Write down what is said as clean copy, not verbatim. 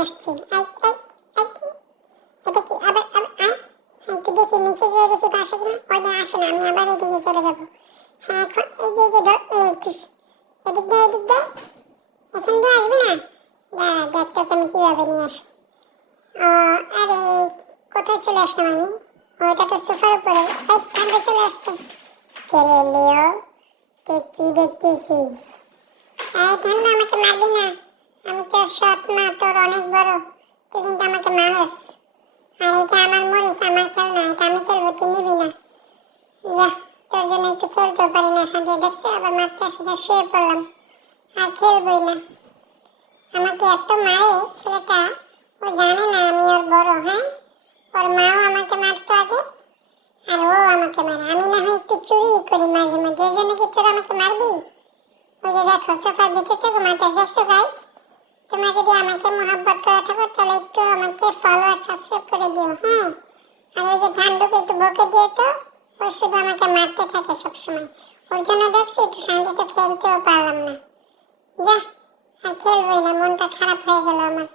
নিয়ে আসছি। I I I, এটা কি আবার আবার আয়, হ্যাঁ একটু দেখি নিচে যেয়ে দেখি তো আসে কিনা। ওই না, আসে না, আমি আবার এদিকে চলে যাবো। হ্যাঁ এখন এই যে ধর, এদিক দিয়ে এদিক দিয়ে, এখান দিয়ে আসবে না। দাঁড়া দেখ তোকে আমি কিভাবে নিয়ে আসি। ও আরে, কোথায় চলে আসলাম আমি? ওইটা তো সোফার উপরে। এই ঠান্ডা চলে আসছে। কেলে লিও, তুই কি দেখতেছিস? এই ঠান্ডা, আমাকে মারবি না। আমি তোর সৎ মা, তোর অনেক বড়। তুই কিন্তু আমাকে মারস। আর এটা আমার মরিচ, আমার খেলনা, এটা আমি খেলবো, তুই নিবি না। যা, তোর জন্য একটু খেলতেও পারি না শান্তি। দেখছে আবার মারতে আসে, যা শুয়ে পড়লাম। আর খেলবই না। আমাকে এত মারে ছেলেটা, ও জানে না আমি ওর বড়। হ্যাঁ, ওর মাও আমাকে মারতো আগে, আর ও আমাকে মারে। আমি না হয় একটু চুরি করি মাঝে মাঝে, এই জন্য কি তোরা আমাকে মারবি? ওই যে দেখো সোফার ভিতর থেকে মারতে। দেখছো গাইস, তোমরা যদি আমাকে মহব্বত করে থাকো তাহলে একটু আমাকে ফলো আর সাবস্ক্রাইব করে দিও। হ্যাঁ, আর ওই যে ঠান্ডুকে একটু বকে দিও তো, ও শুধু আমাকে মারতে থাকে সবসময়। ওর জন্য দেখছি একটু শান্তিতে খেলতেও পারলাম না। যা, আর খেলবই না, মনটা খারাপ হয়ে গেল আমার।